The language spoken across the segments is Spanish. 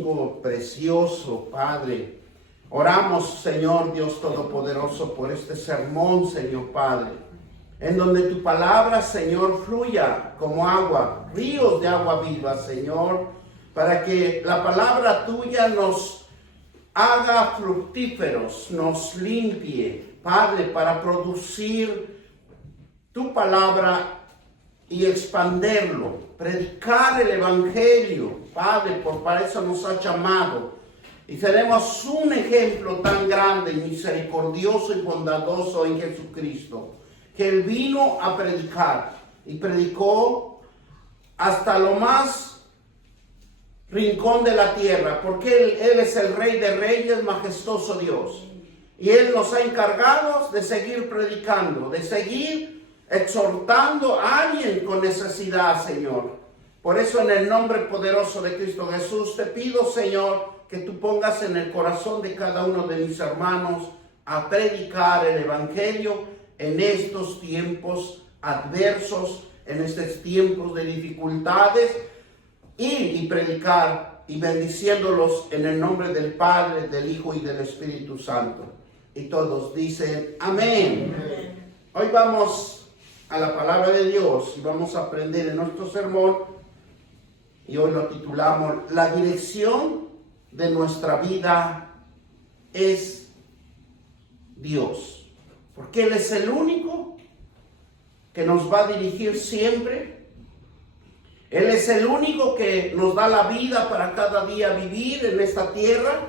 domingo precioso, Padre. Oramos, Señor Dios Todopoderoso, por este sermón, Señor Padre, en donde tu palabra, Señor, fluya como agua, ríos de agua viva, Señor, para que la palabra tuya nos haga fructíferos, nos limpie, Padre, para producir tu palabra y expanderlo, predicar el Evangelio, Padre, para eso nos ha llamado. Y tenemos un ejemplo tan grande, misericordioso y bondadoso en Jesucristo, que Él vino a predicar y predicó hasta lo más rincón de la tierra, porque Él es el Rey de Reyes, majestuoso Dios. Y Él nos ha encargado de seguir predicando, de seguir exhortando a alguien con necesidad, Señor. Por eso, en el nombre poderoso de Cristo Jesús, te pido, Señor, que tú pongas en el corazón de cada uno de mis hermanos a predicar el Evangelio en estos tiempos adversos, en estos tiempos de dificultades, y predicar y bendiciéndolos en el nombre del Padre, del Hijo y del Espíritu Santo. Y todos dicen amén. Amén. Hoy vamos a la palabra de Dios y vamos a aprender en nuestro sermón, y hoy lo titulamos La dirección de nuestra vida es Dios, porque Él es el único que nos va a dirigir siempre. Él es el único que nos da la vida para cada día vivir en esta tierra,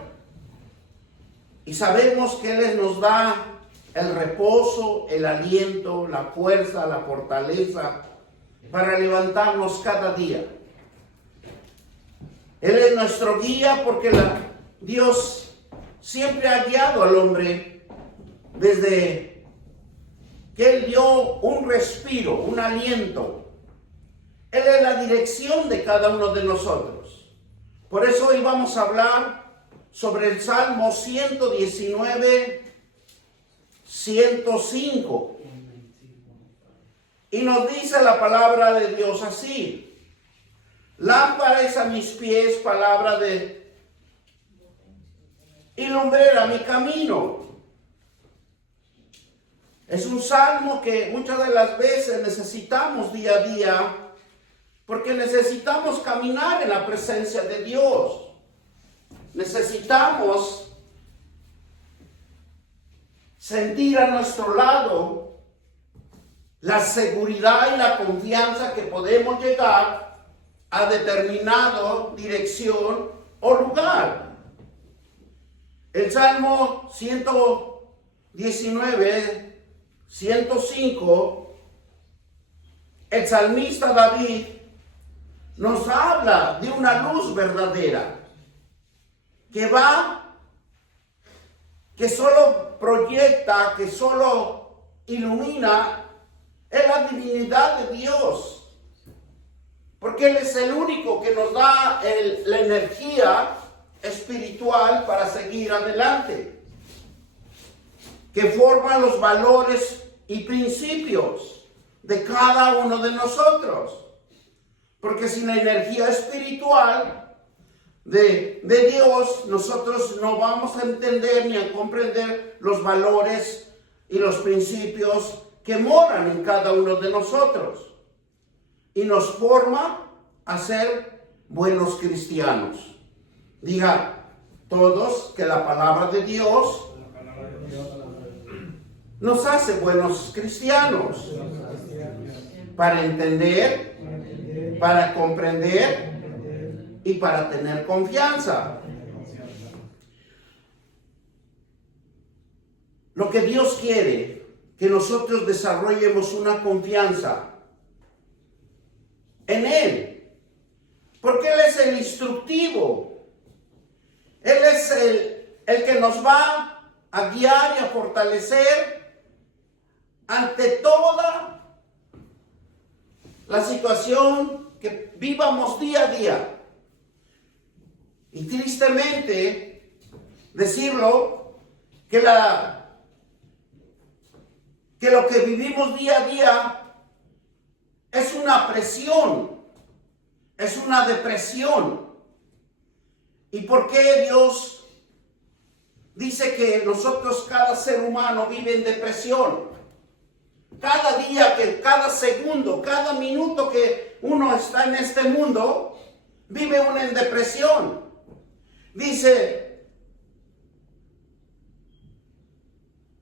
y sabemos que Él nos da el reposo, el aliento, la fuerza, la fortaleza para levantarnos cada día. Él es nuestro guía porque Dios siempre ha guiado al hombre desde que Él dio un respiro, un aliento. Él es la dirección de cada uno de nosotros. Por eso hoy vamos a hablar sobre el Salmo 119, 105. Y nos dice la palabra de Dios así: lámpara es a mis pies, palabra de y lumbrera mi camino. Es un salmo que muchas de las veces necesitamos día a día, porque necesitamos caminar en la presencia de Dios. Necesitamos sentir a nuestro lado la seguridad y la confianza que podemos llegar a determinada dirección o lugar. El Salmo 119, 105, el salmista David nos habla de una luz verdadera que solo proyecta, que solo ilumina, es la divinidad de Dios. Porque Él es el único que nos da la energía espiritual para seguir adelante, que forma los valores y principios de cada uno de nosotros. Porque sin la energía espiritual de Dios, nosotros no vamos a entender ni a comprender los valores y los principios que moran en cada uno de nosotros, y nos forma a ser buenos cristianos. Diga todos que la palabra de Dios nos hace buenos cristianos, para entender, para comprender y para tener confianza. Lo que Dios quiere, que nosotros desarrollemos una confianza en Él, porque Él es el instructivo. Él es el que nos va a guiar y a fortalecer ante toda la situación que vivamos día a día. Y tristemente decirlo, que lo que vivimos día a día es una presión, es una depresión, ¿Y por qué Dios dice que nosotros, cada ser humano, vive en depresión? Cada día, cada segundo, cada minuto que uno está en este mundo, vive uno en depresión. Dice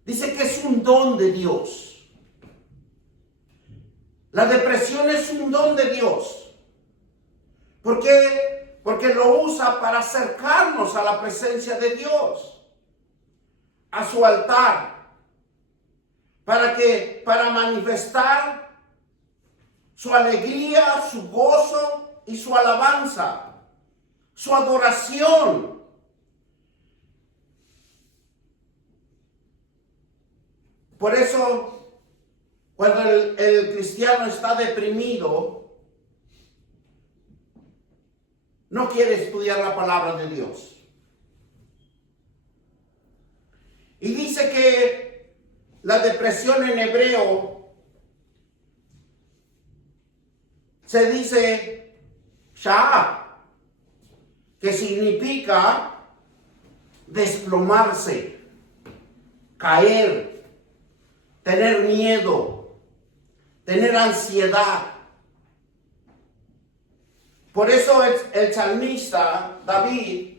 que es un don de Dios. La depresión es un don de Dios. ¿Por qué? Porque lo usa para acercarnos a la presencia de Dios, a su altar, para manifestar su alegría, su gozo y su alabanza, su adoración. Por eso, cuando el cristiano está deprimido, no quiere estudiar la palabra de Dios. Y dice que la depresión en hebreo se dice sha'a, que significa desplomarse, caer, tener miedo, tener ansiedad. Por eso el salmista David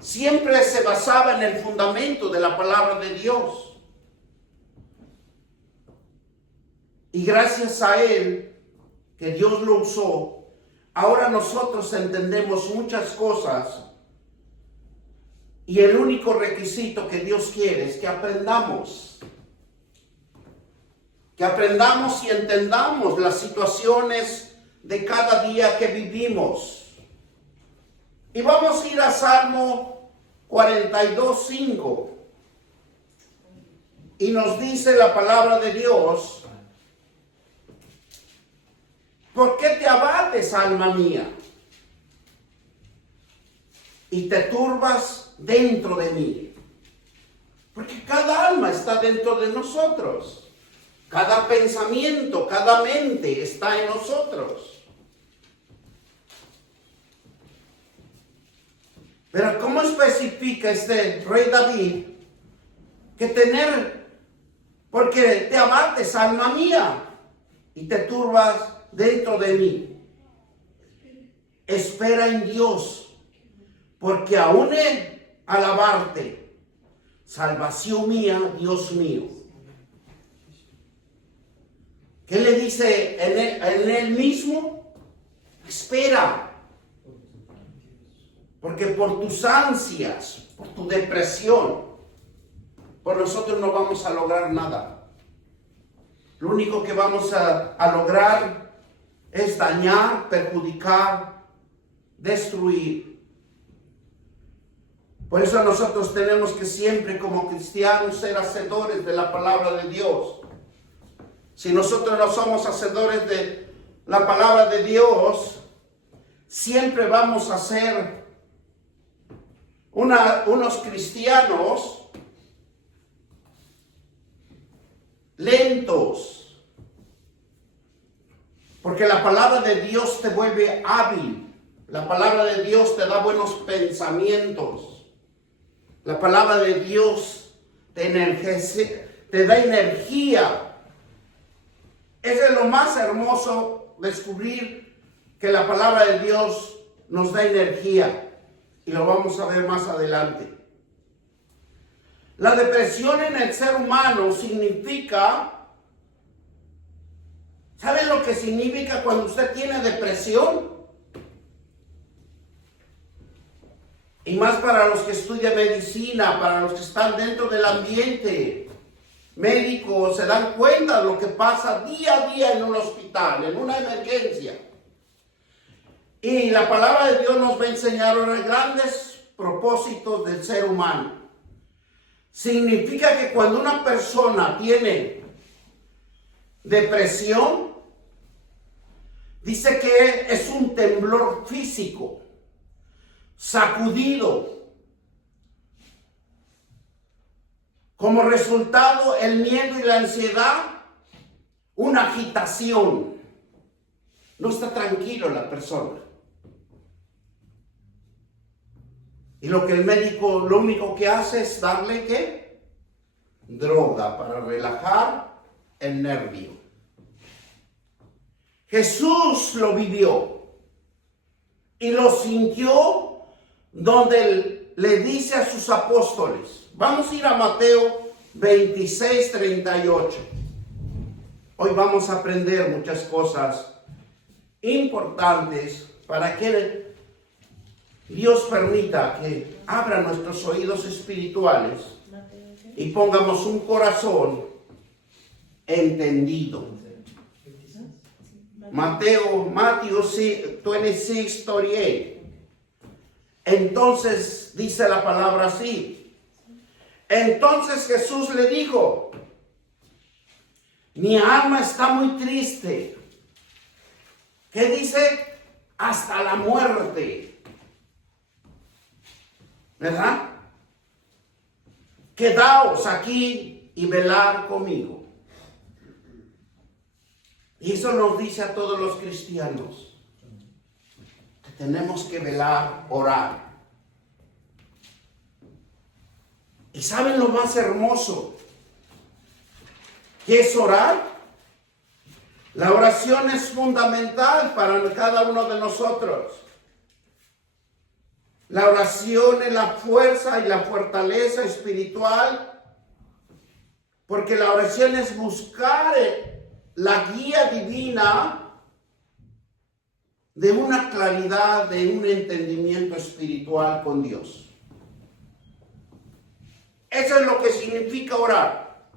siempre se basaba en el fundamento de la palabra de Dios. Y gracias a él, que Dios lo usó, ahora nosotros entendemos muchas cosas. Y el único requisito que Dios quiere es que aprendamos. Que aprendamos y entendamos las situaciones de cada día que vivimos. Y vamos a ir a Salmo 42:5. Y nos dice la palabra de Dios: ¿por qué te abates, alma mía? Y te turbas dentro de mí. Porque cada alma está dentro de nosotros. Cada pensamiento, cada mente está en nosotros. Pero ¿cómo especifica este rey David que porque te abates, alma mía, y te turbas dentro de mí? Espera en Dios, porque aún en alabarte, salvación mía, Dios mío. ¿Qué le dice en él mismo? Espera, porque por tus ansias, por tu depresión, por nosotros no vamos a lograr nada. Lo único que vamos a lograr es dañar, perjudicar, destruir. Por eso nosotros tenemos que siempre, como cristianos, ser hacedores de la palabra de Dios. Si nosotros no somos hacedores de la palabra de Dios, siempre vamos a ser unos cristianos lentos. Porque la palabra de Dios te vuelve hábil. La palabra de Dios te da buenos pensamientos. La palabra de Dios te da energía. Es lo más hermoso, descubrir que la palabra de Dios nos da energía. Y lo vamos a ver más adelante. La depresión en el ser humano significa... ¿Sabe lo que significa cuando usted tiene depresión? Y más para los que estudian medicina, para los que están dentro del ambiente médico, se dan cuenta de lo que pasa día a día en un hospital, en una emergencia. Y la palabra de Dios nos va a enseñar los grandes propósitos del ser humano. Significa que cuando una persona tiene depresión, dice que es un temblor físico, sacudido. Como resultado, el miedo y la ansiedad, una agitación. No está tranquilo la persona. Y lo que el médico, lo único que hace es darle, ¿qué? Droga para relajar el nervio. Jesús lo vivió y lo sintió, donde él le dice a sus apóstoles. Vamos a ir a Mateo 26, 38. Hoy vamos a aprender muchas cosas importantes para que Dios permita que abra nuestros oídos espirituales y pongamos un corazón entendido. Matthew 26, 38. Entonces dice la palabra así. Entonces Jesús le dijo: mi alma está muy triste. ¿Qué dice? Hasta la muerte. ¿Verdad? Quedaos aquí y velad conmigo. Y eso nos dice a todos los cristianos, que tenemos que velar, orar. ¿Y saben lo más hermoso que es orar? La oración es fundamental para cada uno de nosotros. La oración es la fuerza y la fortaleza espiritual, porque la oración es buscar la guía divina de una claridad, de un entendimiento espiritual con Dios. Eso es lo que significa orar.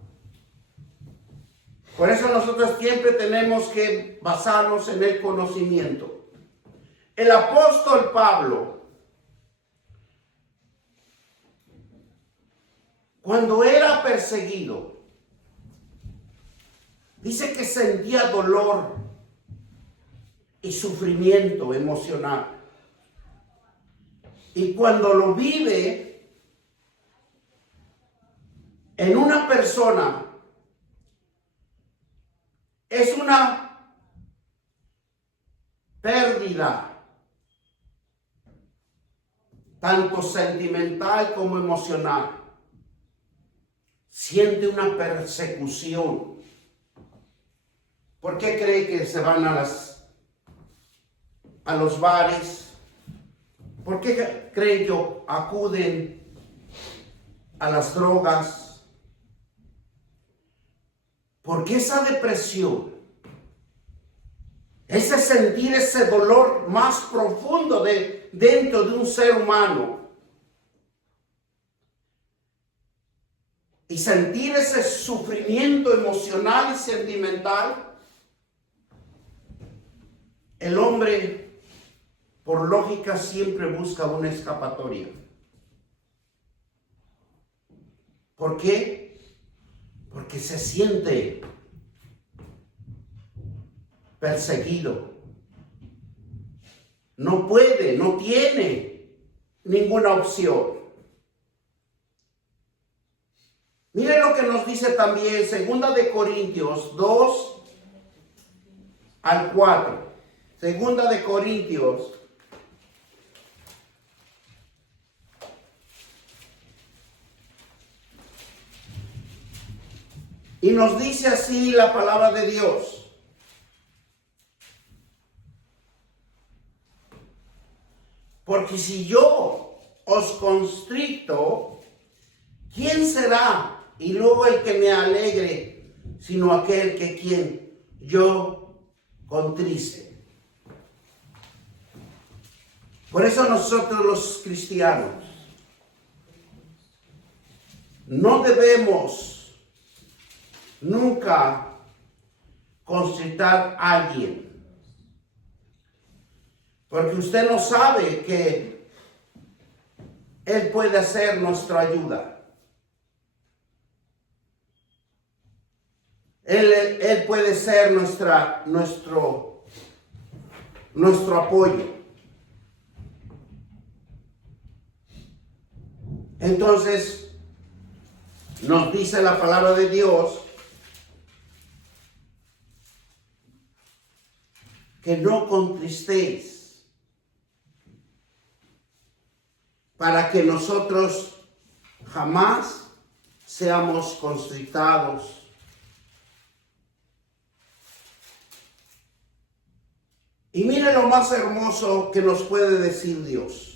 Por eso nosotros siempre tenemos que basarnos en el conocimiento. El apóstol Pablo, cuando era perseguido, dice que sentía dolor y sufrimiento emocional. Y cuando lo vive en una persona, es una pérdida, tanto sentimental como emocional. Siente una persecución. ¿Por qué cree que se van a los bares? ¿Por qué creen que acuden a las drogas? Porque esa depresión, ese sentir ese dolor más profundo dentro de un ser humano, y sentir ese sufrimiento emocional y sentimental, el hombre, por lógica, siempre busca una escapatoria. ¿Por qué? Porque se siente perseguido. No puede, no tiene ninguna opción. Miren lo que nos dice también 2 de Corintios 2 al 4. 2 de Corintios. Y nos dice así la palabra de Dios. Porque si yo os constricto, ¿quién será? Y luego el que me alegre, sino aquel que quien yo contriste. Por eso nosotros los cristianos no debemos nunca constrictar a alguien. Porque usted no sabe que Él puede hacer nuestra ayuda. Él puede ser nuestro apoyo. Entonces, nos dice la palabra de Dios que no contristéis para que nosotros jamás seamos constrictados. Y mire lo más hermoso que nos puede decir Dios.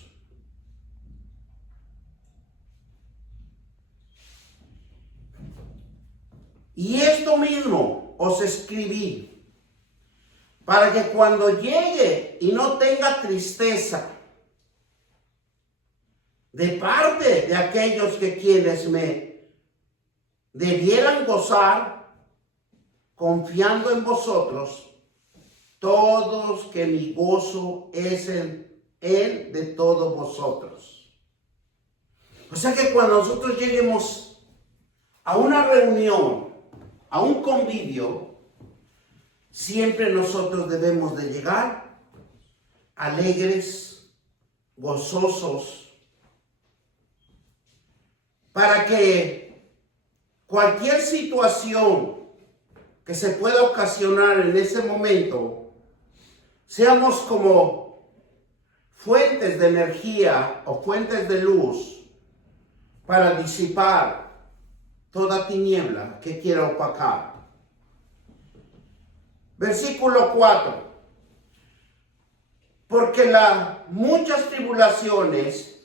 Y esto mismo os escribí, para que cuando llegue y no tenga tristeza de parte de aquellos que quienes me debieran gozar, confiando en vosotros, todos que mi gozo es en él de todos vosotros. O sea que cuando nosotros lleguemos a una reunión, a un convivio, siempre nosotros debemos de llegar alegres, gozosos, para que cualquier situación que se pueda ocasionar en ese momento, seamos como fuentes de energía o fuentes de luz para disipar toda tiniebla que quiera opacar. Versículo 4. Porque las muchas tribulaciones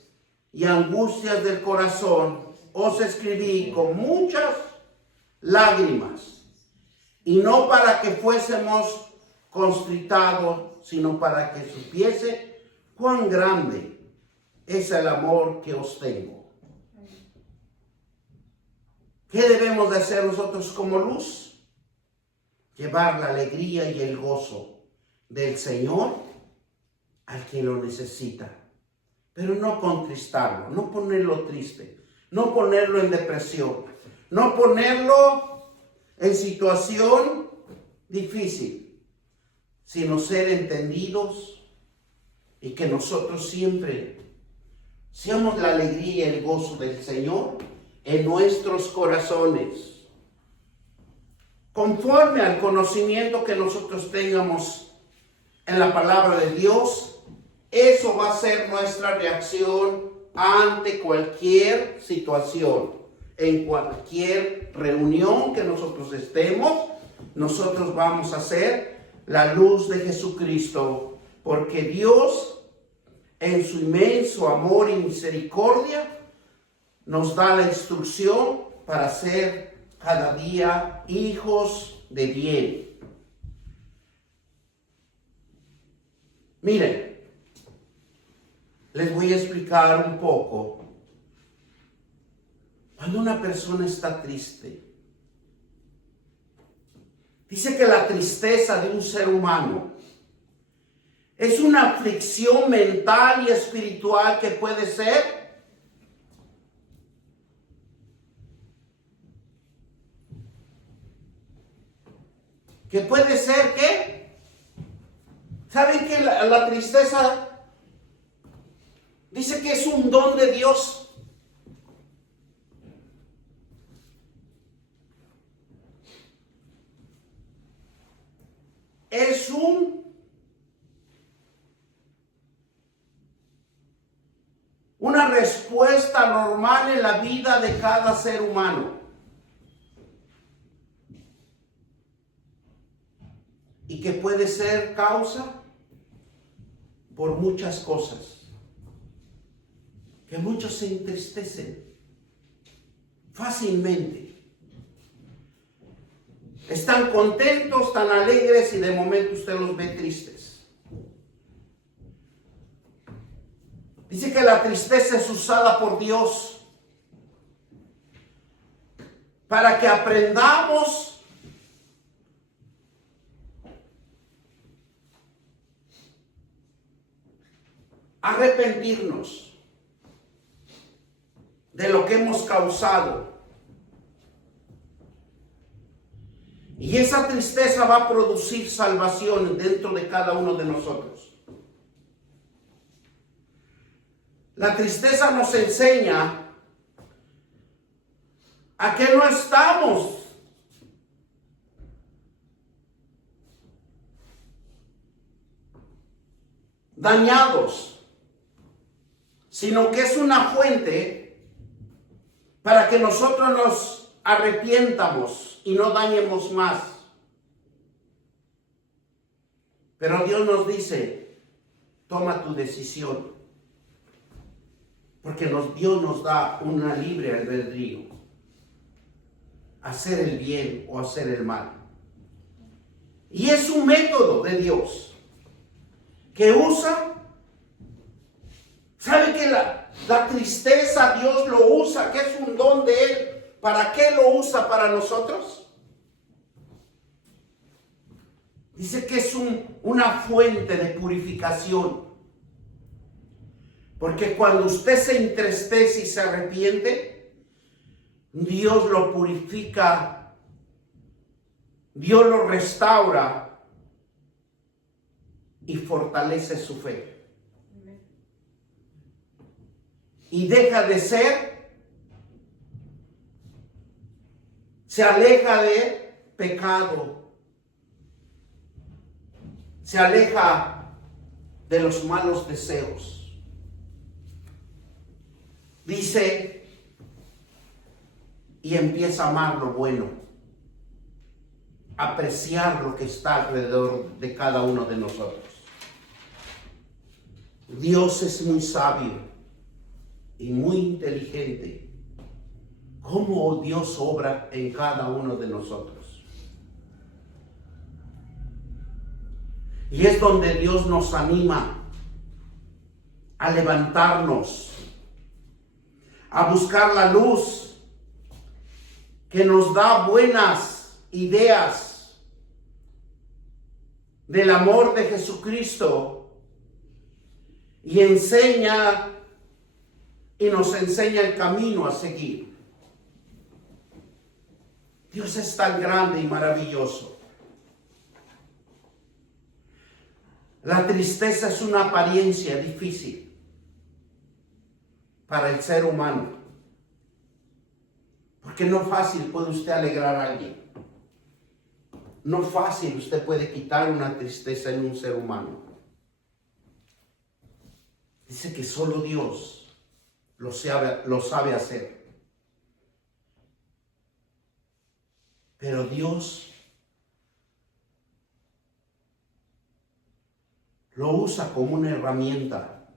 y angustias del corazón os escribí con muchas lágrimas, y no para que fuésemos constrictados, sino para que supiese cuán grande es el amor que os tengo. ¿Qué debemos de hacer nosotros como luz? Llevar la alegría y el gozo del Señor al que lo necesita, pero no contristarlo, no ponerlo triste, no ponerlo en depresión, no ponerlo en situación difícil, sino ser entendidos y que nosotros siempre seamos la alegría y el gozo del Señor en nuestros corazones, conforme al conocimiento que nosotros tengamos en la palabra de Dios. Eso va a ser nuestra reacción ante cualquier situación, en cualquier reunión que nosotros estemos. Nosotros vamos a ser la luz de Jesucristo, porque Dios, en su inmenso amor y misericordia, nos da la instrucción para ser cada día hijos de bien. Miren, les voy a explicar un poco. Cuando una persona está triste, dice que la tristeza de un ser humano es una aflicción mental y espiritual que puede ser ¿qué? ¿Saben que la tristeza dice que es un don de Dios? Es una respuesta normal en la vida de cada ser humano. Y que puede ser causa por muchas cosas. Que muchos se entristecen fácilmente. Están contentos, tan alegres, y de momento usted los ve tristes. Dice que la tristeza es usada por Dios para que aprendamos a arrepentirnos de lo que hemos causado. Y esa tristeza va a producir salvación dentro de cada uno de nosotros. La tristeza nos enseña a que no estamos dañados, sino que es una fuente para que nosotros nos arrepientamos y no dañemos más. Pero Dios nos dice, toma tu decisión, porque Dios nos da una libre albedrío, hacer el bien o hacer el mal. Y es un método de Dios que usa. ¿Sabe que la tristeza Dios lo usa, que es un don de Él? ¿Para qué lo usa para nosotros? Dice que es una fuente de purificación. Porque cuando usted se entristece y se arrepiente, Dios lo purifica, Dios lo restaura y fortalece su fe. Y deja de ser, se aleja de pecado, se aleja de los malos deseos. Dice, y empieza a amar lo bueno, apreciar lo que está alrededor de cada uno de nosotros. Dios es muy sabio y muy inteligente. Cómo Dios obra en cada uno de nosotros. Y es donde Dios nos anima a levantarnos, a buscar la luz que nos da buenas ideas del amor de Jesucristo y nos enseña el camino a seguir. Dios es tan grande y maravilloso. La tristeza es una apariencia difícil para el ser humano, porque no fácil puede usted alegrar a alguien. No fácil usted puede quitar una tristeza en un ser humano. Dice que solo Dios lo sabe hacer. Pero Dios lo usa como una herramienta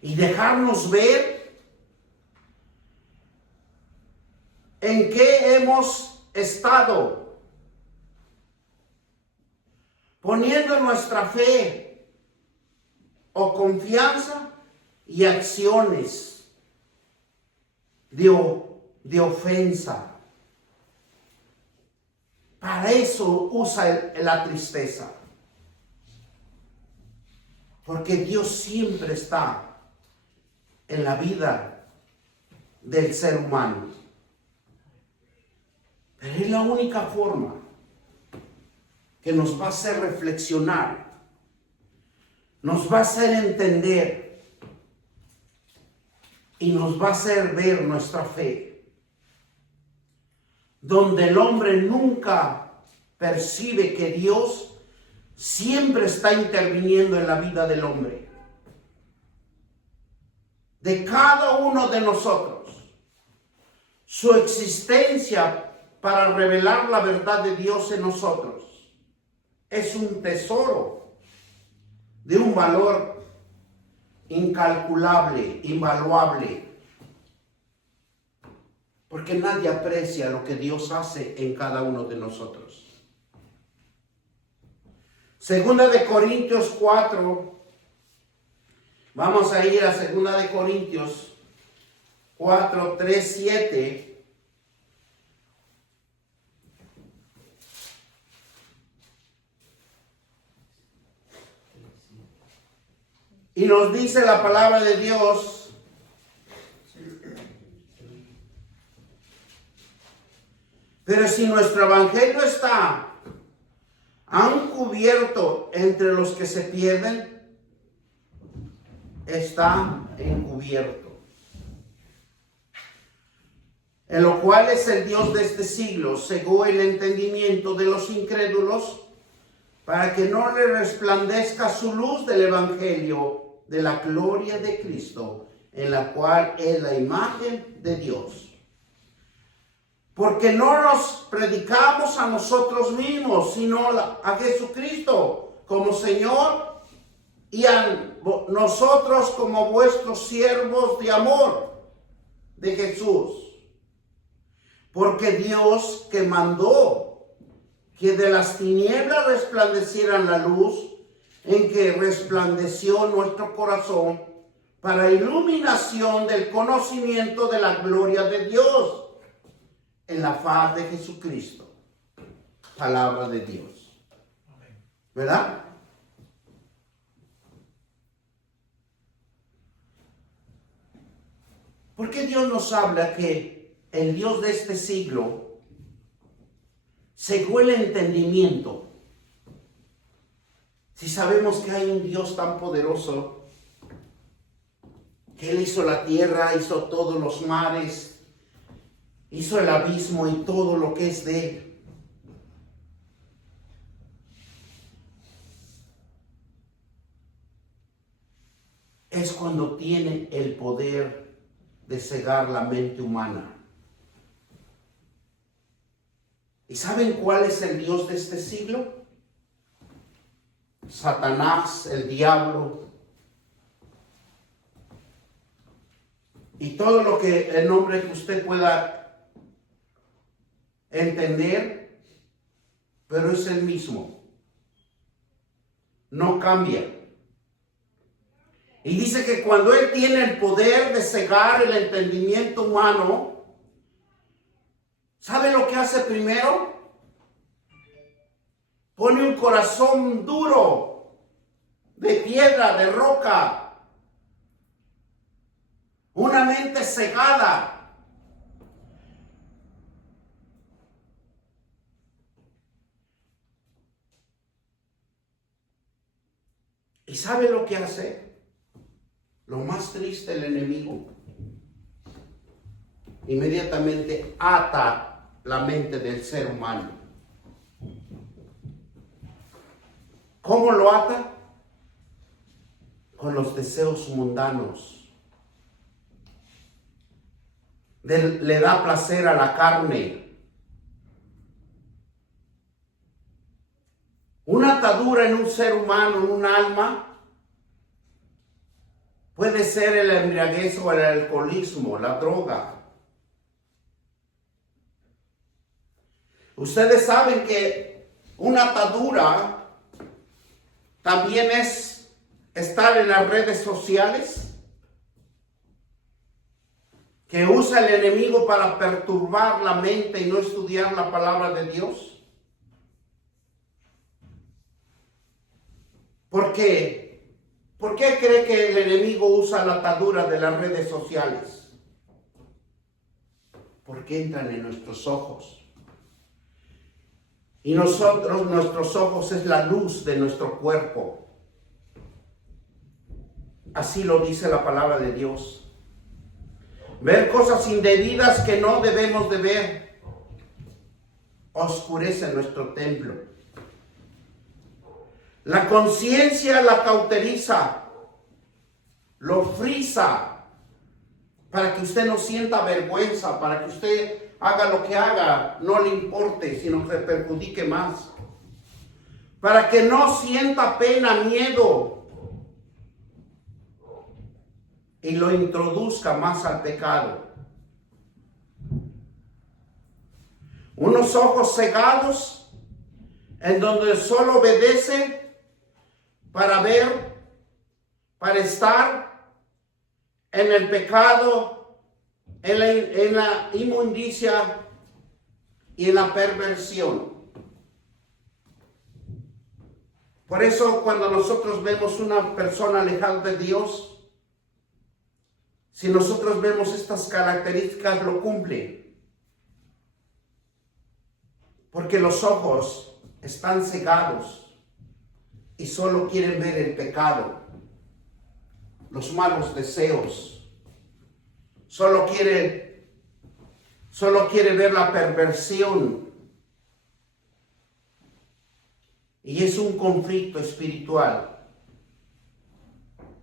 y dejarnos ver en qué hemos estado poniendo nuestra fe o confianza y acciones de ofensa. Para eso usa la tristeza. Porque Dios siempre está en la vida del ser humano. Pero es la única forma que nos va a hacer reflexionar, nos va a hacer entender y nos va a hacer ver nuestra fe. Donde el hombre nunca percibe que Dios siempre está interviniendo en la vida del hombre, de cada uno de nosotros. Su existencia para revelar la verdad de Dios en nosotros es un tesoro de un valor incalculable, invaluable, porque nadie aprecia lo que Dios hace en cada uno de nosotros. Segunda de Corintios 4, vamos a ir a Segunda de Corintios 4, 3, 7. Y nos dice la palabra de Dios, pero si nuestro evangelio está han cubierto entre los que se pierden, está encubierto, en lo cual es el Dios de este siglo cegó el entendimiento de los incrédulos para que no le resplandezca su luz del evangelio, de la gloria de Cristo, en la cual es la imagen de Dios. Porque no nos predicamos a nosotros mismos, sino a Jesucristo como Señor y a nosotros como vuestros siervos de amor de Jesús. Porque Dios, que mandó que de las tinieblas resplandeciera la luz, en que resplandeció nuestro corazón para iluminación del conocimiento de la gloria de Dios en la faz de Jesucristo. Palabra de Dios. ¿Verdad? ¿Por qué Dios nos habla que el Dios de este siglo cegó el entendimiento? Si sabemos que hay un Dios tan poderoso, que Él hizo la tierra, hizo todos los mares, hizo el abismo y todo lo que es de Él. Es cuando tiene el poder de cegar la mente humana. ¿Y saben cuál es el Dios de este siglo? Satanás, el diablo, y todo lo que el nombre que usted pueda entender, pero es el mismo, no cambia. Y dice que cuando él tiene el poder de cegar el entendimiento humano, ¿sabe lo que hace primero? Pone un corazón duro, de piedra, de roca, una mente cegada. ¿Y sabe lo que hace? Lo más triste, el enemigo inmediatamente ata la mente del ser humano. ¿Cómo lo ata? Con los deseos mundanos. Le da placer a la carne. Una atadura en un ser humano, en un alma, puede ser el embriaguez o el alcoholismo, la droga. Ustedes saben que una atadura también es estar en las redes sociales, que usa el enemigo para perturbar la mente y no estudiar la palabra de Dios. ¿Por qué? ¿Por qué cree que el enemigo usa la atadura de las redes sociales? Porque entran en nuestros ojos. Y nosotros, nuestros ojos es la luz de nuestro cuerpo. Así lo dice la palabra de Dios. Ver cosas indebidas que no debemos de ver oscurece nuestro templo. La conciencia la cauteriza, lo frisa, para que usted no sienta vergüenza, para que usted haga lo que haga, no le importe, sino que perjudique más. Para que no sienta pena, miedo, y lo introduzca más al pecado. Unos ojos cegados, en donde solo obedece para ver, para estar en el pecado, en la inmundicia y en la perversión. Por eso cuando nosotros vemos una persona alejada de Dios, si nosotros vemos estas características, lo cumple. Porque los ojos están cegados y solo quieren ver el pecado, los malos deseos. Solo quiere ver la perversión. Y es un conflicto espiritual.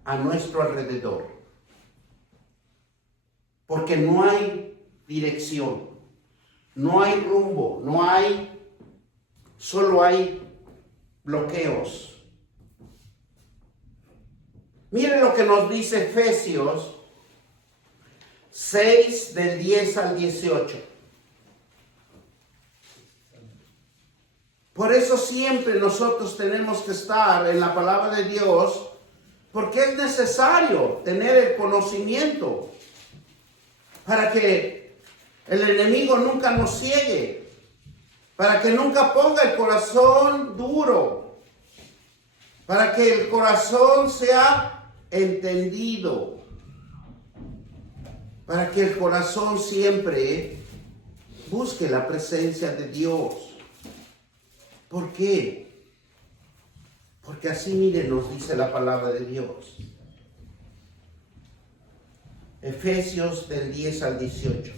a nuestro alrededor. Porque no hay dirección, no hay rumbo, solo hay bloqueos. Miren lo que nos dice Efesios 6 del 10 al 18. Por eso siempre nosotros tenemos que estar en la palabra de Dios, porque es necesario tener el conocimiento para que el enemigo nunca nos ciegue, para que nunca ponga el corazón duro, para que el corazón sea entendido, para que el corazón siempre busque la presencia de Dios. ¿Por qué? Porque así, miren, nos dice la palabra de Dios. Efesios del 10 al 18.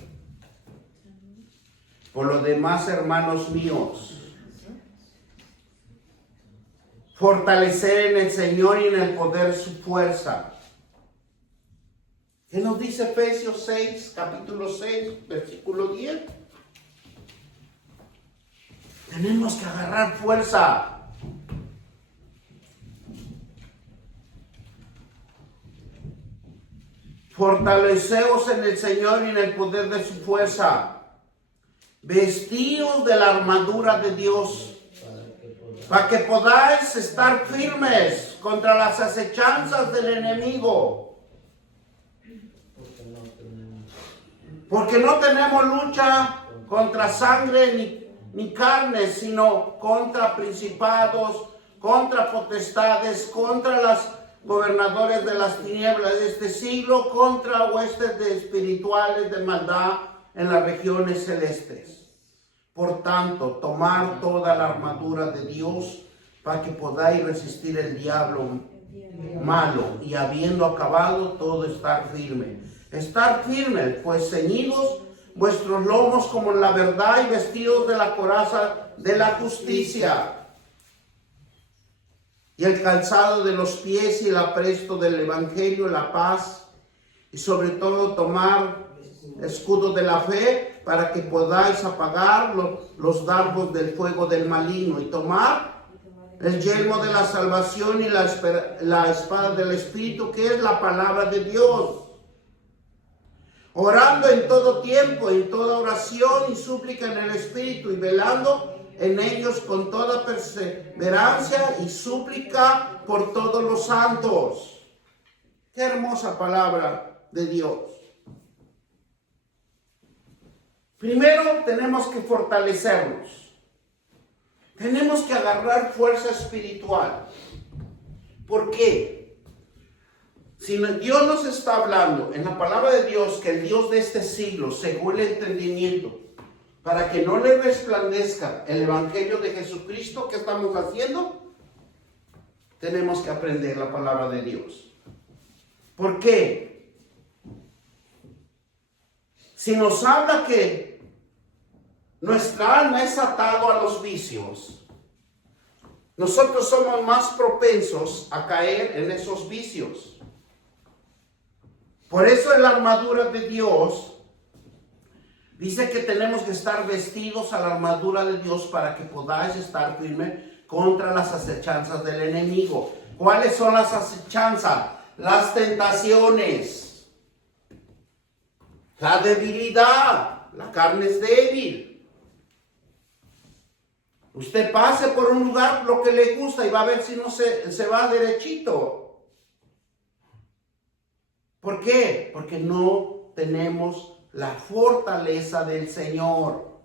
Por lo demás, hermanos míos, fortalecer en el Señor y en el poder su fuerza. ¿Qué nos dice Efesios 6, capítulo 6, versículo 10? Tenemos que agarrar fuerza. Fortaleceos en el Señor y en el poder de su fuerza. Vestidos de la armadura de Dios, para que podáis estar firmes contra las acechanzas del enemigo. Porque no tenemos lucha contra sangre ni carne, sino contra principados, contra potestades, contra los gobernadores de las tinieblas de este siglo, contra huestes espirituales de maldad en las regiones celestes. Por tanto, tomad toda la armadura de Dios para que podáis resistir el diablo malo y habiendo acabado todo, estar firme. Estar firme, pues ceñidos vuestros lomos como en la verdad y vestidos de la coraza de la justicia y el calzado de los pies y el apresto del evangelio, la paz, y sobre todo tomar escudo de la fe para que podáis apagar los dardos del fuego del maligno, y tomar el yelmo de la salvación y la espada del Espíritu, que es la palabra de Dios. Orando en todo tiempo, en toda oración y súplica en el Espíritu, y velando en ellos con toda perseverancia y súplica por todos los santos. Qué hermosa palabra de Dios. Primero tenemos que fortalecernos. Tenemos que agarrar fuerza espiritual. ¿Por qué? Si Dios nos está hablando en la palabra de Dios que el Dios de este siglo cegó el entendimiento para que no le resplandezca el evangelio de Jesucristo, ¿qué estamos haciendo? Tenemos que aprender la palabra de Dios. ¿Por qué? Si nos habla que nuestra alma es atado a los vicios, nosotros somos más propensos a caer en esos vicios. Por eso en la armadura de Dios dice que tenemos que estar vestidos a la armadura de Dios para que podáis estar firmes contra las acechanzas del enemigo. ¿Cuáles son las acechanzas? Las tentaciones, la debilidad, la carne es débil. Usted pase por un lugar lo que le gusta y va a ver si no se va derechito. ¿Por qué? Porque no tenemos la fortaleza del Señor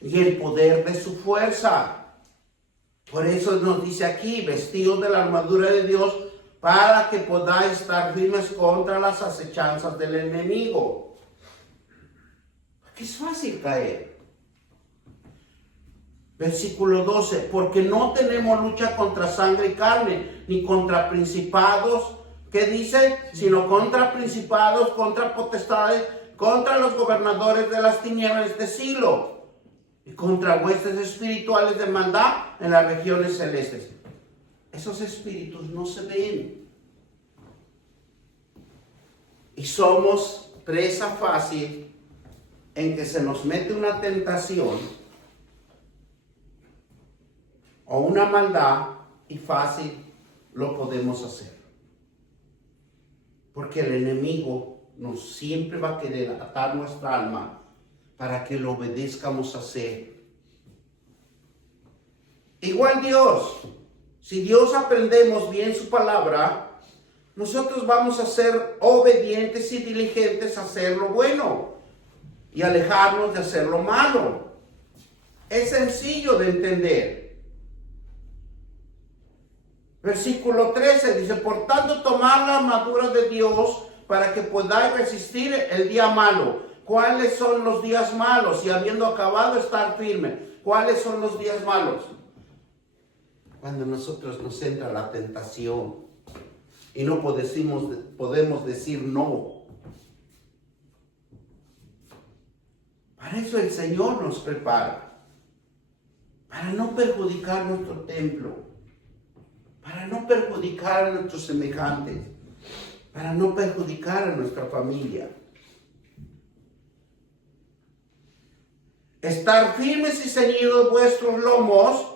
y el poder de su fuerza. Por eso nos dice aquí, vestidos de la armadura de Dios, para que podáis estar firmes contra las acechanzas del enemigo. Porque es fácil caer. Versículo 12, porque no tenemos lucha contra sangre y carne, ni contra principados, ¿qué dice? Sino contra principados, contra potestades, contra los gobernadores de las tinieblas de este siglo, y contra huestes espirituales de maldad en las regiones celestes. Esos espíritus no se ven. Y somos presa fácil en que se nos mete una tentación o una maldad y fácil lo podemos hacer. Porque el enemigo nos siempre va a querer atar nuestra alma para que lo obedezcamos a hacer. Igual Dios, si Dios aprendemos bien su palabra, nosotros vamos a ser obedientes y diligentes a hacer lo bueno y alejarnos de hacer lo malo. Es sencillo de entender. Versículo 13 dice, por tanto, tomad la armadura de Dios para que podáis resistir el día malo. ¿Cuáles son los días malos? Y habiendo acabado, estar firme. ¿Cuáles son los días malos? Cuando nosotros nos entra la tentación y no podemos decir no. Para eso el Señor nos prepara. Para no perjudicar nuestro templo. Para no perjudicar a nuestros semejantes. Para no perjudicar a nuestra familia. Estar firmes y ceñidos vuestros lomos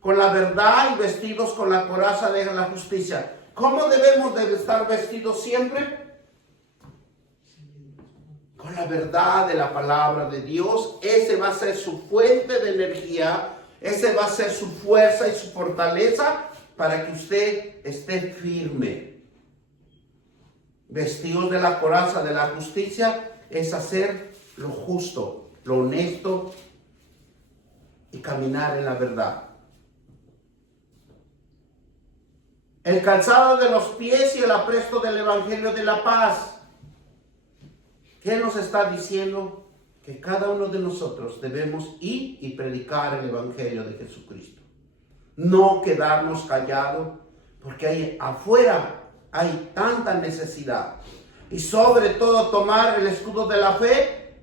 con la verdad y vestidos con la coraza de la justicia. ¿Cómo debemos de estar vestidos siempre? Con la verdad de la palabra de Dios. Ese va a ser su fuente de energía. Ese va a ser su fuerza y su fortaleza para que usted esté firme. Vestidos de la coraza de la justicia es hacer lo justo, lo honesto y caminar en la verdad. El calzado de los pies y el apresto del evangelio de la paz. ¿Qué nos está diciendo? Que cada uno de nosotros debemos ir y predicar el evangelio de Jesucristo. No quedarnos callados, porque afuera hay tanta necesidad. Y sobre todo tomar el escudo de la fe,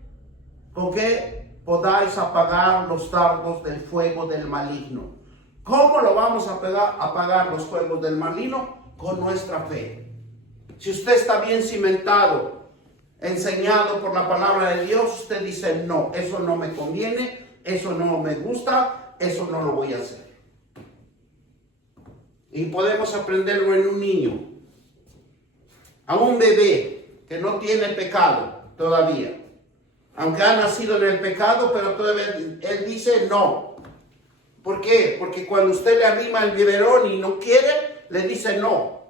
con que podáis apagar los dardos del fuego del maligno. ¿Cómo lo vamos a apagar los fuegos del maligno? Con nuestra fe. Si usted está bien cimentado, enseñado por la palabra de Dios, usted dice, no, eso no me conviene, eso no me gusta, eso no lo voy a hacer. Y podemos aprenderlo en un niño, a un bebé que no tiene pecado todavía. Aunque ha nacido en el pecado, pero todavía él dice no. ¿Por qué? Porque cuando usted le arrima el biberón y no quiere, le dice no.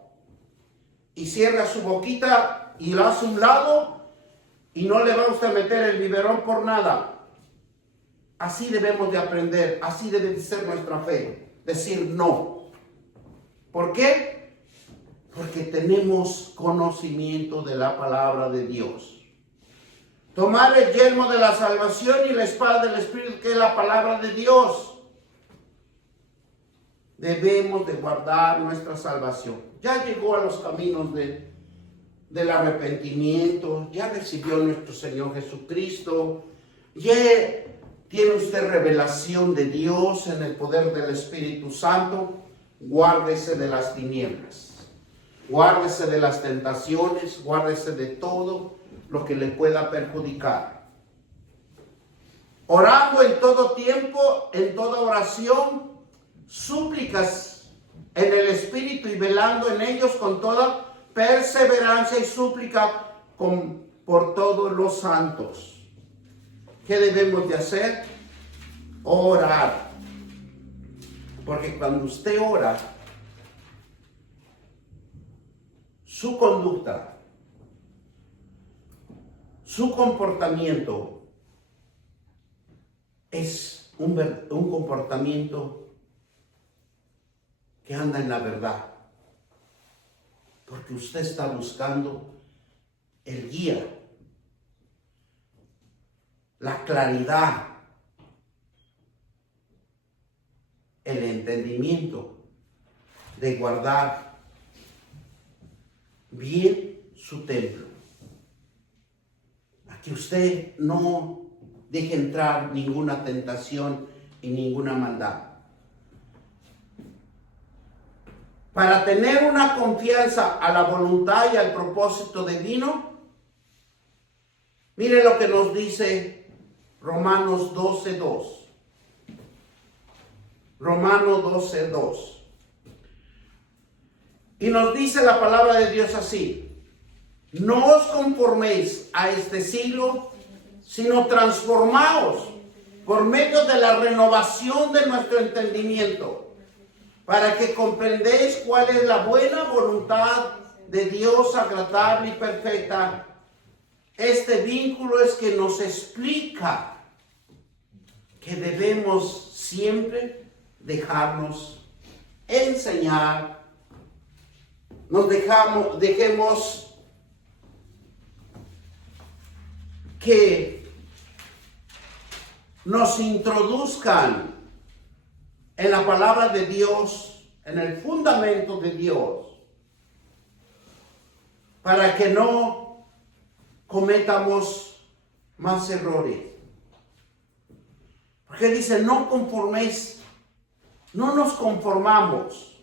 Y cierra su boquita y lo hace a un lado y no le va a usted a meter el biberón por nada. Así debemos de aprender, así debe de ser nuestra fe. Decir no. ¿Por qué? Porque tenemos conocimiento de la palabra de Dios. Tomar el yelmo de la salvación y la espada del Espíritu, que es la palabra de Dios. Debemos de guardar nuestra salvación. Ya llegó a los caminos del arrepentimiento, ya recibió nuestro Señor Jesucristo, ya tiene usted revelación de Dios en el poder del Espíritu Santo. Guárdese de las tinieblas, guárdese de las tentaciones, guárdese de todo lo que le pueda perjudicar. Orando en todo tiempo, en toda oración, súplicas en el Espíritu y velando en ellos con toda perseverancia y súplica por todos los santos. ¿Qué debemos de hacer? Orar. Porque cuando usted ora, su conducta, su comportamiento es un comportamiento que anda en la verdad. Porque usted está buscando el guía, la claridad, el entendimiento de guardar bien su templo. A que usted no deje entrar ninguna tentación y ninguna maldad. Para tener una confianza a la voluntad y al propósito divino, Mire lo que nos dice Romanos 12:2. Romanos 12:2. Y nos dice la palabra de Dios así: no os conforméis a este siglo, sino transformaos por medio de la renovación de nuestro entendimiento, para que comprendéis cuál es la buena voluntad de Dios, agradable y perfecta. Este vínculo es que nos explica que debemos siempre dejarnos enseñar, dejemos que nos introduzcan en la palabra de Dios, en el fundamento de Dios, para que no cometamos más errores. Porque dice, no conforméis, no nos conformamos.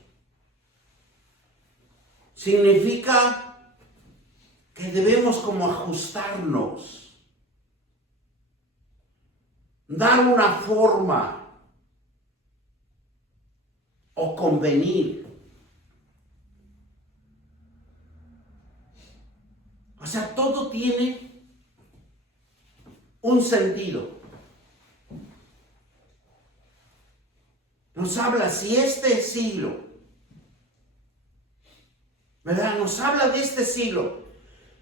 Significa que debemos como ajustarnos, dar una forma o convenir. O sea, todo tiene un sentido. Nos habla, si este siglo, ¿verdad? Nos habla de este siglo.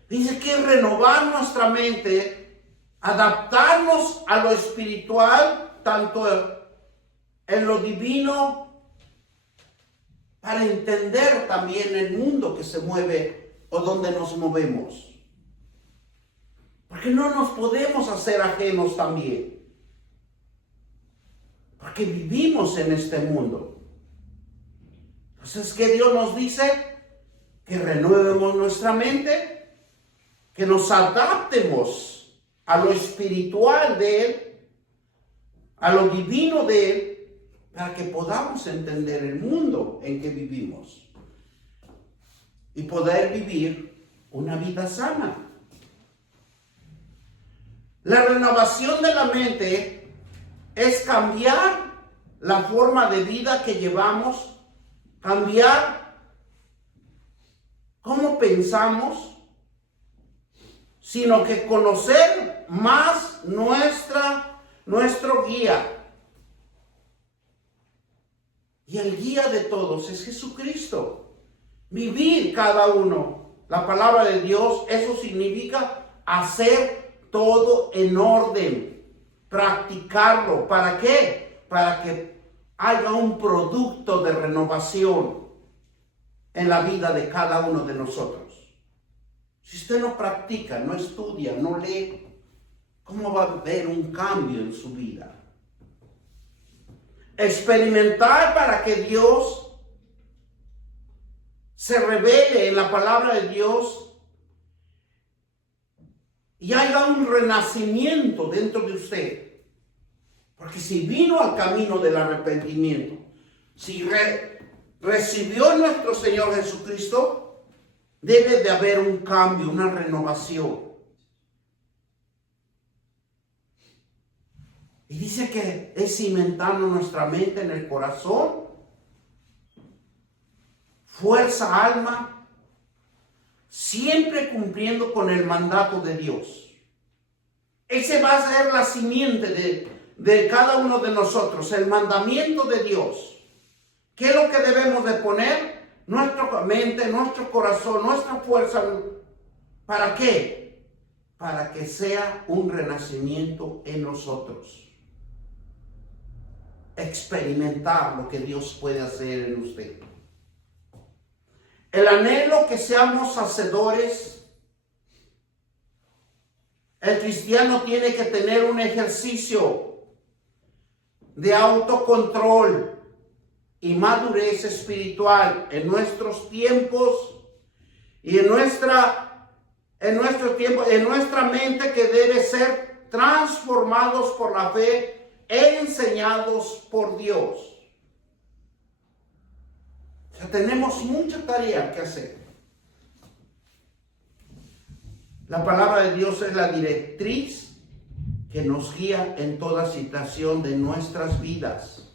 Dice que renovar nuestra mente, adaptarnos a lo espiritual, tanto en lo divino, para entender también el mundo que se mueve o donde nos movemos. Porque no nos podemos hacer ajenos también. Porque vivimos en este mundo. Entonces, ¿qué Dios nos dice? Que renuevemos nuestra mente, que nos adaptemos a lo espiritual de Él, a lo divino de Él, para que podamos entender el mundo en que vivimos y poder vivir una vida sana. La renovación de la mente es cambiar la forma de vida que llevamos, cambiar cómo pensamos, sino que conocer más nuestro guía. Y el guía de todos es Jesucristo. Vivir cada uno la palabra de Dios, eso significa hacer todo en orden, practicarlo. ¿Para qué? Para que haya un producto de renovación en la vida de cada uno de nosotros. Si usted no practica, no estudia, no lee, ¿cómo va a haber un cambio en su vida? Experimentar para que Dios se revele en la palabra de Dios y haya un renacimiento dentro de usted. Porque si vino al camino del arrepentimiento, si recibió a nuestro Señor Jesucristo, debe de haber un cambio, una renovación. Y dice que es cimentando nuestra mente en el corazón, fuerza, alma, siempre cumpliendo con el mandato de Dios. Ese va a ser la simiente de cada uno de nosotros, el mandamiento de Dios. ¿Qué es lo que debemos de poner? Nuestra mente, nuestro corazón, nuestra fuerza. ¿Para qué? Para que sea un renacimiento en nosotros. Experimentar lo que Dios puede hacer en usted. El anhelo que seamos hacedores. El cristiano tiene que tener un ejercicio de autocontrol y madurez espiritual en nuestros tiempos y en nuestra mente, que debe ser transformados por la fe e enseñados por Dios. O sea, tenemos mucha tarea que hacer. La palabra de Dios es la directriz que nos guía en toda situación de nuestras vidas.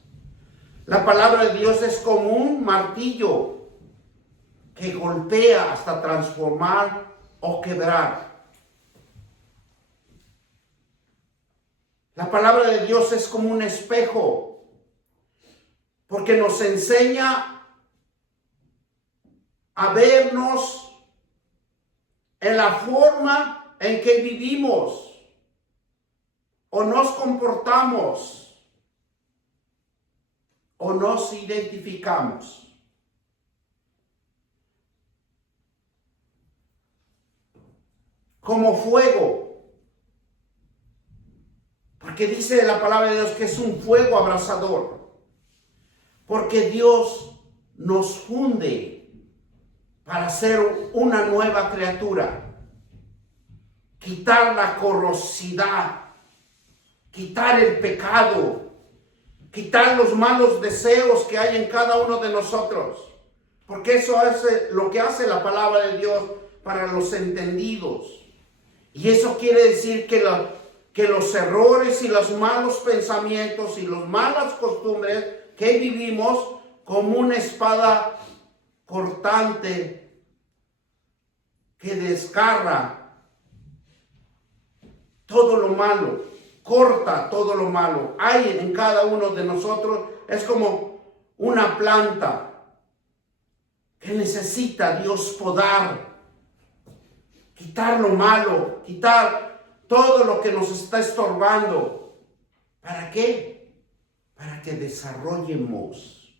La palabra de Dios es como un martillo que golpea hasta transformar o quebrar. La palabra de Dios es como un espejo, porque nos enseña a vernos en la forma en que vivimos o nos comportamos o nos identificamos. Como fuego, porque dice la palabra de Dios que es un fuego abrasador, porque Dios nos funde para ser una nueva criatura, quitar la corrosidad, quitar el pecado, quitar los malos deseos que hay en cada uno de nosotros, porque eso es lo que hace la palabra de Dios para los entendidos. Y eso quiere decir que los errores y los malos pensamientos y las malas costumbres que vivimos, como una espada cortante que desgarra todo lo malo, corta todo lo malo. Hay en cada uno de nosotros, es como una planta que necesita Dios podar, quitar lo malo, quitar todo lo que nos está estorbando. ¿Para qué? Para que desarrollemos,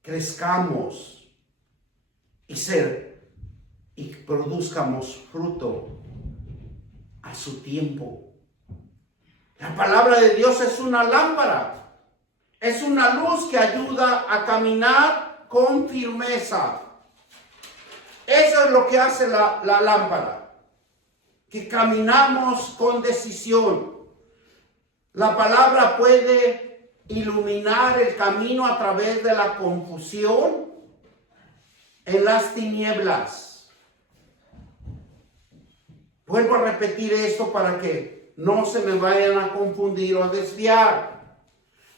crezcamos y produzcamos fruto a su tiempo. La palabra de Dios es una lámpara, es una luz que ayuda a caminar con firmeza. Eso es lo que hace la lámpara, que caminamos con decisión. La palabra puede iluminar el camino a través de la confusión en las tinieblas. Vuelvo a repetir esto para que no se me vayan a confundir o a desviar.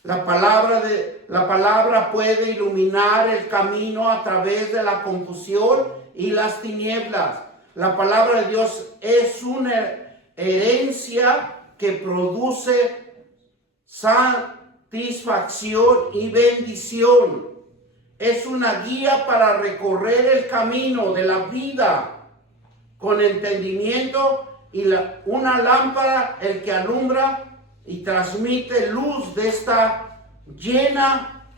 La palabra puede iluminar el camino a través de la confusión y las tinieblas. La palabra de Dios es una herencia que produce satisfacción y bendición. Es una guía para recorrer el camino de la vida con entendimiento y una lámpara el que alumbra y transmite luz de esta llena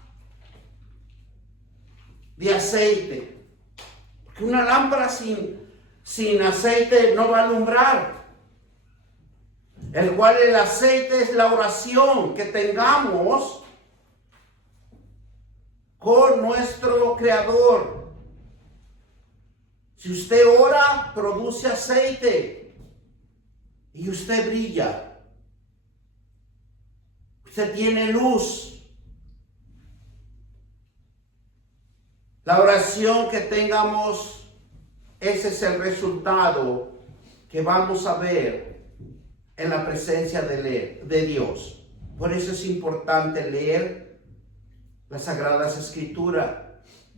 de aceite. Porque una lámpara sin aceite no va a alumbrar. El cual el aceite es la oración que tengamos con nuestro Creador. Si usted ora, produce aceite y usted brilla. Usted tiene luz. La oración que tengamos, ese es el resultado que vamos a ver en la presencia de Dios. Por eso es importante leer las Sagradas Escrituras,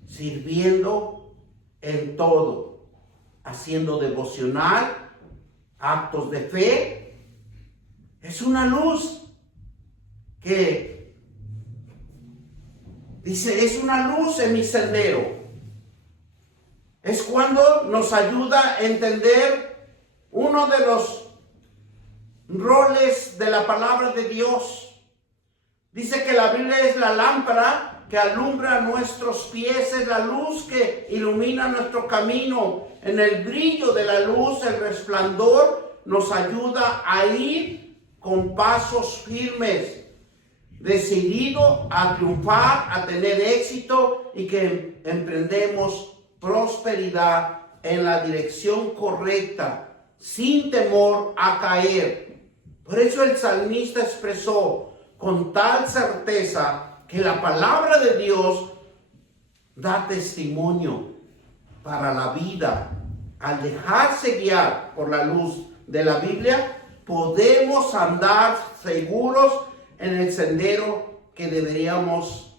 sirviendo en todo, haciendo devocional, actos de fe. Es una luz que dice, es una luz en mi sendero. Es cuando nos ayuda a entender uno de los roles de la palabra de Dios. Dice que la Biblia es la lámpara que alumbra nuestros pies, es la luz que ilumina nuestro camino. En el brillo de la luz, el resplandor nos ayuda a ir con pasos firmes, decidido a triunfar, a tener éxito y que emprendemos prosperidad en la dirección correcta, sin temor a caer. Por eso el salmista expresó con tal certeza que la palabra de Dios da testimonio para la vida al dejarse guiar por la luz de la Biblia, podemos andar seguros en el sendero que deberíamos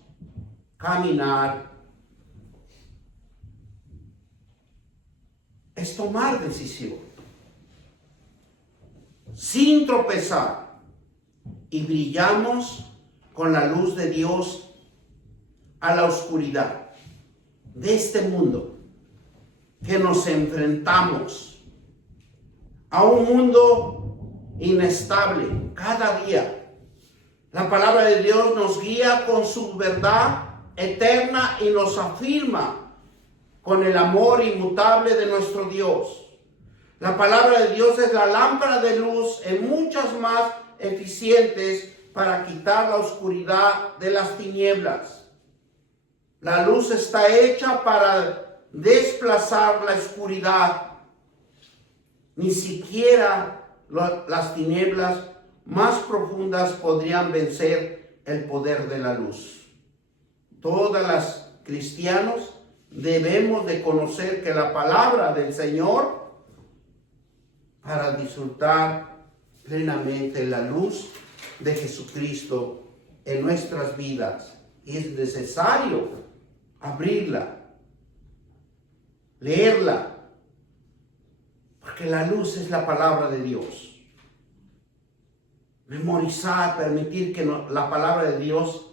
caminar. Es tomar decisión sin tropezar, y brillamos con la luz de Dios a la oscuridad de este mundo, que nos enfrentamos a un mundo inestable cada día. La palabra de Dios nos guía con su verdad eterna y nos afirma con el amor inmutable de nuestro Dios. La palabra de Dios es la lámpara de luz en muchas más eficientes para quitar la oscuridad de las tinieblas. La luz está hecha para desplazar la oscuridad. Ni siquiera las tinieblas más profundas podrían vencer el poder de la luz. Todas las cristianos debemos de conocer que la palabra del Señor para disfrutar plenamente la luz de Jesucristo en nuestras vidas. Es necesario abrirla, leerla, porque la luz es la palabra de Dios. Memorizar, permitir que la palabra de Dios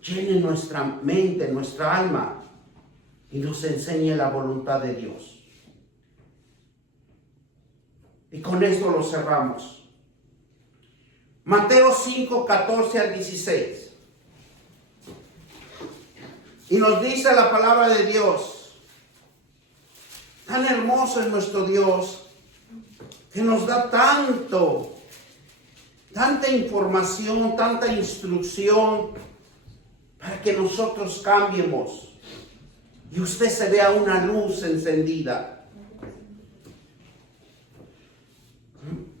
llene nuestra mente, nuestra alma, y nos enseñe la voluntad de Dios. Y con esto lo cerramos. Mateo 5, 14 al 16. Y nos dice la palabra de Dios. Tan hermoso es nuestro Dios, que nos da tanta información, tanta instrucción, para que nosotros cambiemos y usted se vea una luz encendida.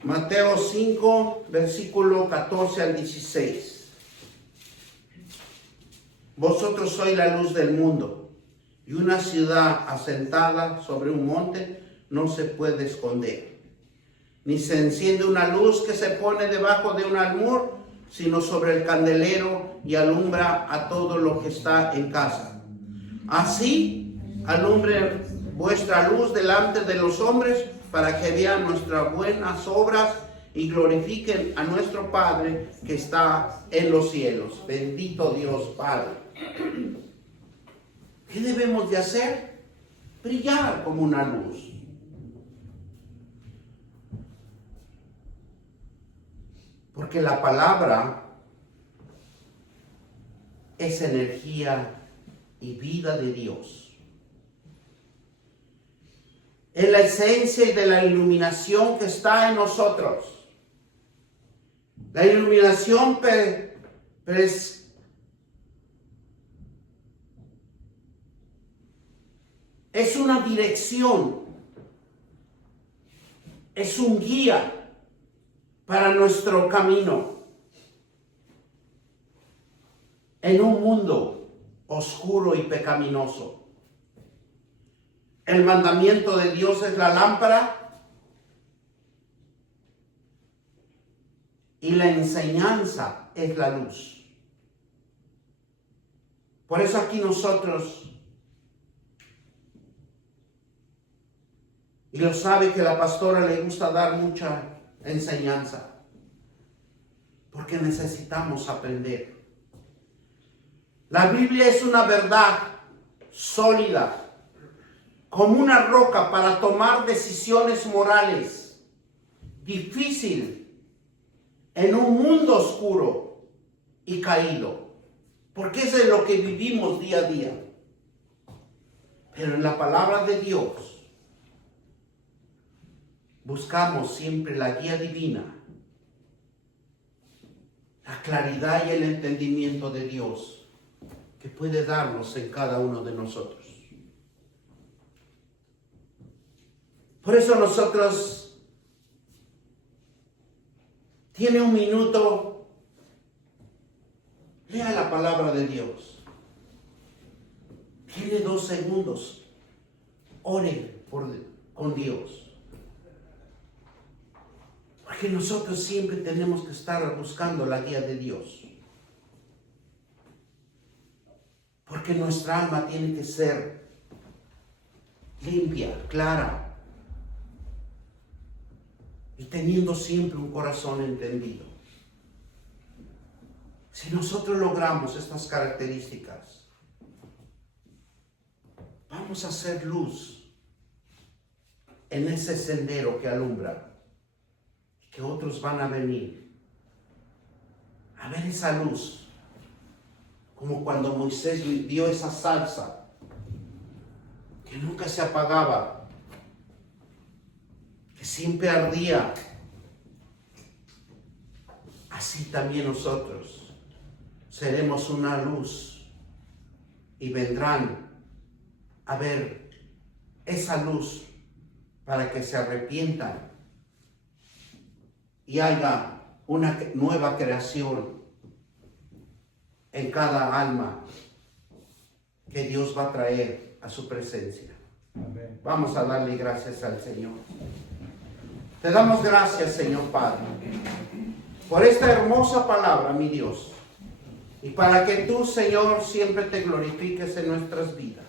Mateo 5, versículo 14 al 16. Vosotros sois la luz del mundo, y una ciudad asentada sobre un monte no se puede esconder. Ni se enciende una luz que se pone debajo de un almud, sino sobre el candelero, y alumbra a todo lo que está en casa. Así alumbre vuestra luz delante de los hombres, para que vean nuestras buenas obras y glorifiquen a nuestro Padre que está en los cielos. Bendito Dios Padre. ¿Qué debemos de hacer? Brillar como una luz. Porque la palabra es energía y vida de Dios. Es la esencia de la iluminación que está en nosotros. La iluminación es una dirección, es un guía para nuestro camino en un mundo oscuro y pecaminoso. El mandamiento de Dios es la lámpara y la enseñanza es la luz. Por eso aquí nosotros, y lo sabe que la pastora le gusta dar mucha enseñanza, porque necesitamos aprender. La Biblia es una verdad sólida, como una roca para tomar decisiones morales, difícil en un mundo oscuro y caído, porque eso es lo que vivimos día a día. Pero en la palabra de Dios buscamos siempre la guía divina, la claridad y el entendimiento de Dios que puede darnos en cada uno de nosotros. Por eso nosotros, tiene un minuto, lea la palabra de Dios. Tiene 2 segundos, ore con Dios. Porque nosotros siempre tenemos que estar buscando la guía de Dios. Porque nuestra alma tiene que ser limpia, clara, y teniendo siempre un corazón entendido. Si nosotros logramos estas características, vamos a hacer luz en ese sendero que alumbra, y que otros van a venir a ver esa luz, como cuando Moisés vio esa salsa que nunca se apagaba, que siempre ardía. Así también nosotros seremos una luz y vendrán a ver esa luz para que se arrepientan y haya una nueva creación en cada alma que Dios va a traer a su presencia. Amén. Vamos a darle gracias al Señor. Te damos gracias, Señor Padre, por esta hermosa palabra, mi Dios, y para que tú, Señor, siempre te glorifiques en nuestras vidas.